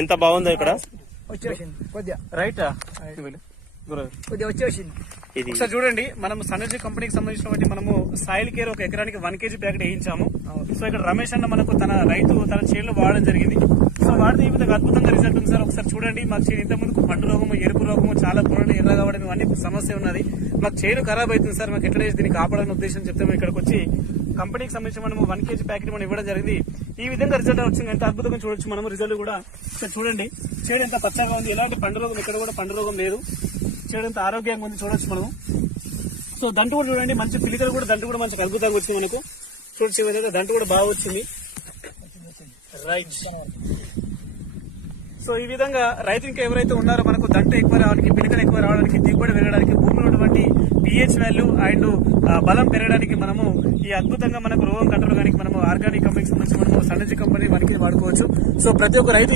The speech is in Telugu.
ఎంత బాగుందో ఇక్కడ వచ్చేసింది కొద్దిగా రైట్ కొద్దిగా వచ్చేసింది. ఇది ఒకసారి చూడండి, మనం సనర్జీ కంపెనీకి సంబంధించినటువంటి మనము సాయిల్ కేర్ ఒక ఎకరానికి 1 kg ప్యాకెట్ వేయించాము. సో ఇక్కడ రమేష్ అన్న మనకు తన చేనులో వాడడం జరిగింది. సో వాడితే ఈ విధంగా అద్భుతంగా రిజల్ట్ ఉంది సార్. ఒకసారి చూడండి, మాకు చేను ఇంత ముందుకు పండు రోగము, ఎరుపు రోగము, చాలా పూర్ణ ఎర్ర కావడం ఇవన్నీ సమస్య ఉన్నది. మాకు చేను ఖరాబ్ అవుతుంది సార్. మాకు ఎట్లా దీనికి కాపాడాలని ఉద్దేశం చెప్తే మేము ఇక్కడికి వచ్చి కంపెనీకి సంబంధించి మనము 1 kg ప్యాకెట్ మనం ఇవ్వడం జరిగింది. ఈ విధంగా రిజల్ట్ వచ్చింది. ఎంత అద్భుతంగా చూడొచ్చు మనము రిజల్ట్ కూడా. ఇక్కడ చూడండి, చేడు ఎంత పచ్చగా ఉంది, ఎలాంటి పండు రోగం ఇక్కడ కూడా పండు రోగం లేదు. చేడు ఎంత ఆరోగ్యంగా ఉంది చూడొచ్చు మనము. సో దంటు కూడా చూడండి, మంచి పిలికలు కూడా దంటు కూడా మంచి అద్భుతంగా వచ్చింది మనకు. చూడొచ్చు విధంగా దంటు కూడా బాగా వచ్చింది. రైట్. సో ఈ విధంగా రైతునికి ఎవరైతే ఉన్నారో మనకు దంట ఎక్కువ రావడానికి, పిలికలు ఎక్కువ రావడానికి, దిగుబడి పెరగడానికి, భూమిలో ఉన్నటువంటి pH వాల్యూ అండ్ బలం పెరగడానికి మనము ఈ అద్భుతంగా మనకు రోగం కంట్రోల్ కానీ మనము ఆర్గానిక్ కంపెనీకి సంబంధించి మనము సనర్జీ కంపెనీ మనకి వాడుకోవచ్చు. సో ప్రతి ఒక్క రైతు